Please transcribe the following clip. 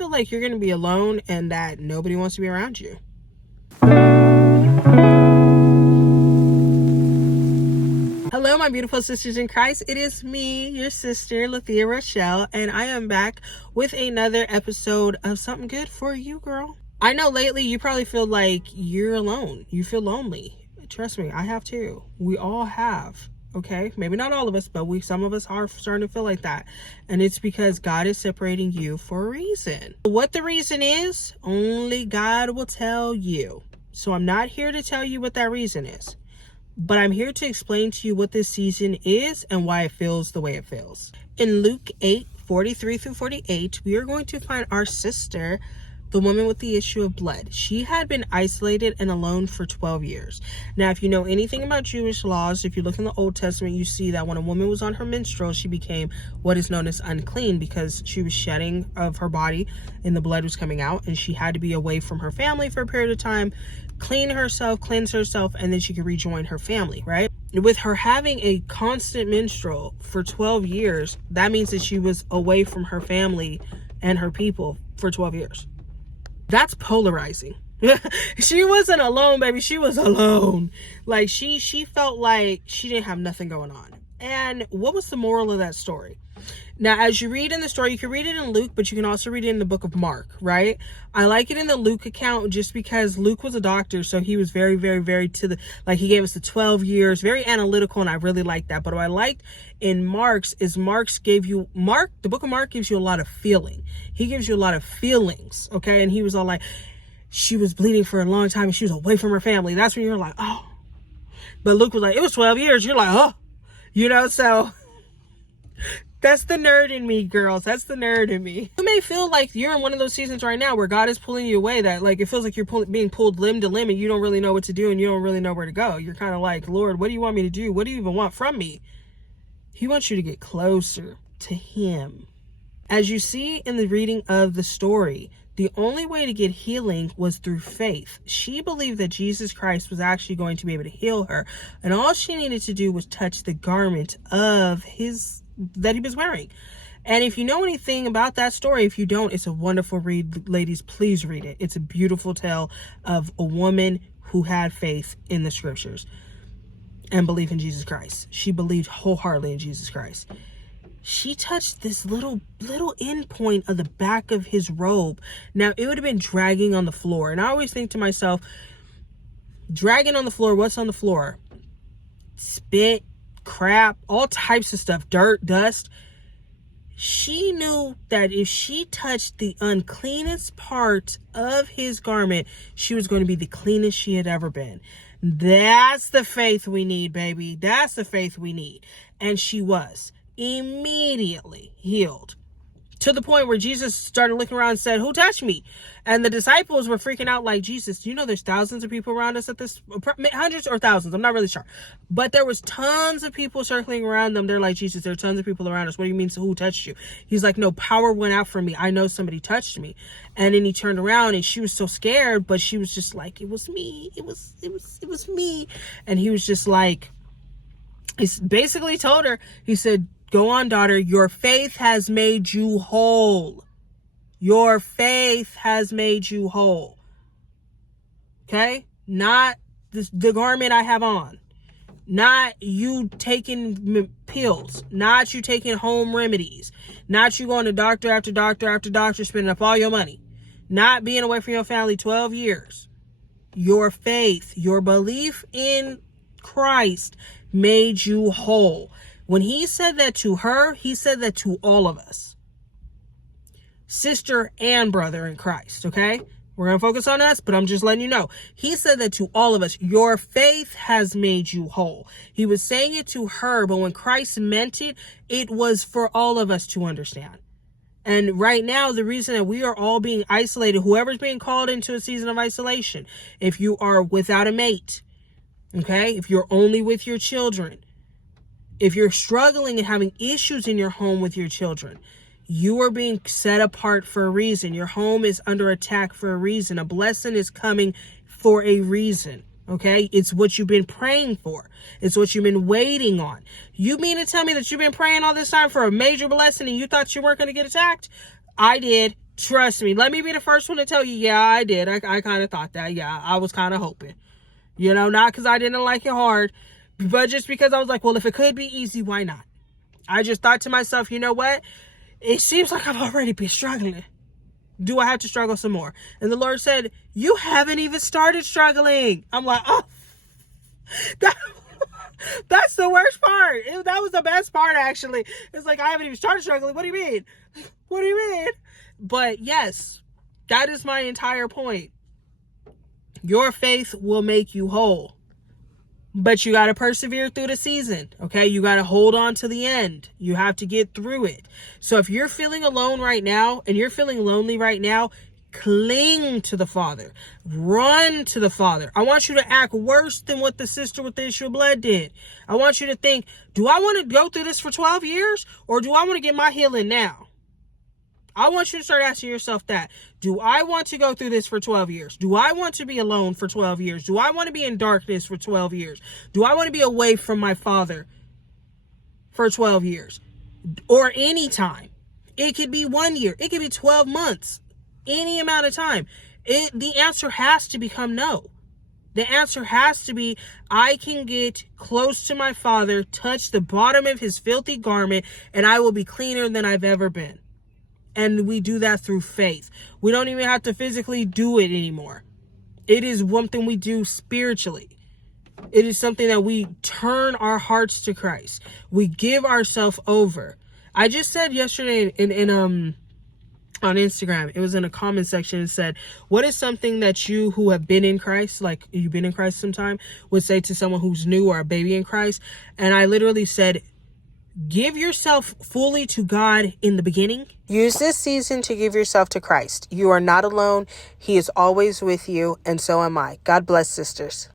feel like you're going to be alone and that nobody wants to be around you? Hello, my beautiful sisters in Christ. It is me, your sister, Lethia Rochell, and I am back with another episode of something good for you, girl. I know lately you probably feel like you're alone. You feel lonely. Trust me, I have too. We all have. Okay, maybe not all of us, but some of us are starting to feel like that. And it's because God is separating you for a reason. What the reason is, only God will tell you. So I'm not here to tell you what that reason is, but I'm here to explain to you what this season is and why it feels the way it feels. In Luke 8:43-48, we are going to find our sister, the woman with the issue of blood. She had been isolated and alone for 12 years. Now, if you know anything about Jewish laws, if you look in the Old Testament, you see that when a woman was on her menstrual, she became what is known as unclean because she was shedding of her body and the blood was coming out, and she had to be away from her family for a period of time, cleanse herself, and then she could rejoin her family, right? With her having a constant menstrual for 12 years, that means that she was away from her family and her people for 12 years. That's polarizing. She wasn't alone, baby. She was alone. Like she felt like she didn't have nothing going on. And what was the moral of that story? Now, as you read in the story, you can read it in Luke, but you can also read it in the book of Mark, right? I like it in the Luke account just because Luke was a doctor, so he was very, very, very he gave us the 12 years, very analytical, and I really liked that. But what I liked in Mark's is the book of Mark gives you a lot of feeling. He gives you a lot of feelings, okay? And he was all like, she was bleeding for a long time and she was away from her family. That's when you're like, oh. But Luke was like, it was 12 years. You're like, oh, so that's the nerd in me, girls. That's the nerd in me. You may feel like you're in one of those seasons right now where God is pulling you away, that like it feels like you're being pulled limb to limb and you don't really know what to do and you don't really know where to go. You're kind of like, Lord, what do you want me to do? What do you even want from me? He wants you to get closer to him. As you see in the reading of the story, the only way to get healing was through faith. She believed that Jesus Christ was actually going to be able to heal her, and all she needed to do was touch the garment of that he was wearing. And if you know anything about that story, if you don't, it's a wonderful read. Ladies, please read it. It's a beautiful tale of a woman who had faith in the scriptures and believed in Jesus Christ. She believed wholeheartedly in Jesus Christ. She touched this little end point of the back of his robe. Now, it would have been dragging on the floor. And I always think to myself, dragging on the floor, what's on the floor? Spit, crap, all types of stuff, dirt, dust. She knew that if she touched the uncleanest part of his garment, she was going to be the cleanest she had ever been. That's the faith we need, baby. That's the faith we need. And she was immediately healed, to the point where Jesus started looking around and said, who touched me? And the disciples were freaking out like, Jesus, do you know there's thousands of people around us at this, hundreds or thousands, I'm not really sure, but there was tons of people circling around them. They're like, Jesus, there are tons of people around us. What do you mean, so who touched you? He's like, no, power went out from me. I know somebody touched me. And then he turned around and she was so scared, but she was just like, it was me. It was me. And he was just like, he basically told her, he said, go on, daughter, your faith has made you whole. Your faith has made you whole. Okay? Not the garment I have on. Not you taking pills. Not you taking home remedies. Not you going to doctor after doctor after doctor, spending up all your money. Not being away from your family 12 years. Your faith, your belief in Christ made you whole. When he said that to her, he said that to all of us. Sister and brother in Christ, okay? We're going to focus on us, but I'm just letting you know. He said that to all of us. Your faith has made you whole. He was saying it to her, but when Christ meant it, it was for all of us to understand. And right now, the reason that we are all being isolated, whoever's being called into a season of isolation, if you are without a mate, okay? If you're only with your children, if you're struggling and having issues in your home with your children, you are being set apart for a reason. Your home is under attack for a reason. A blessing is coming for a reason. Okay? It's what you've been praying for. It's what you've been waiting on. You mean to tell me that you've been praying all this time for a major blessing and you thought you weren't going to get attacked? I did Trust me. Let me be the first one to tell you, yeah, I did. I kind of thought that. Yeah, I was kind of hoping. You know, not because I didn't like it hard, but just because I was like, well, if it could be easy, why not? I just thought to myself, you know what? It seems like I've already been struggling. Do I have to struggle some more? And the Lord said, you haven't even started struggling. I'm like, oh, that's the worst part. That was the best part, actually. It's like, I haven't even started struggling. What do you mean? What do you mean? But yes, that is my entire point. Your faith will make you whole. But you got to persevere through the season, okay? You got to hold on to the end. You have to get through it. So if you're feeling alone right now and you're feeling lonely right now, cling to the Father. Run to the Father. I want you to act worse than what the sister with the issue of blood did. I want you to think, do I want to go through this for 12 years or do I want to get my healing now? I want you to start asking yourself that. Do I want to go through this for 12 years? Do I want to be alone for 12 years? Do I want to be in darkness for 12 years? Do I want to be away from my Father for 12 years? Or any time. It could be 1 year. It could be 12 months. Any amount of time. The answer has to become no. The answer has to be, I can get close to my Father, touch the bottom of his filthy garment, and I will be cleaner than I've ever been. And we do that through faith. We don't even have to physically do it anymore. It is one thing we do spiritually. It is something that we turn our hearts to Christ. We give ourselves over. I just said yesterday on Instagram, it was in a comment section, it said, what is something that you who have been in Christ, like you've been in Christ sometime, would say to someone who's new or a baby in Christ? And I literally said, give yourself fully to God in the beginning. Use this season to give yourself to Christ. You are not alone. He is always with you, and so am I. God bless, sisters.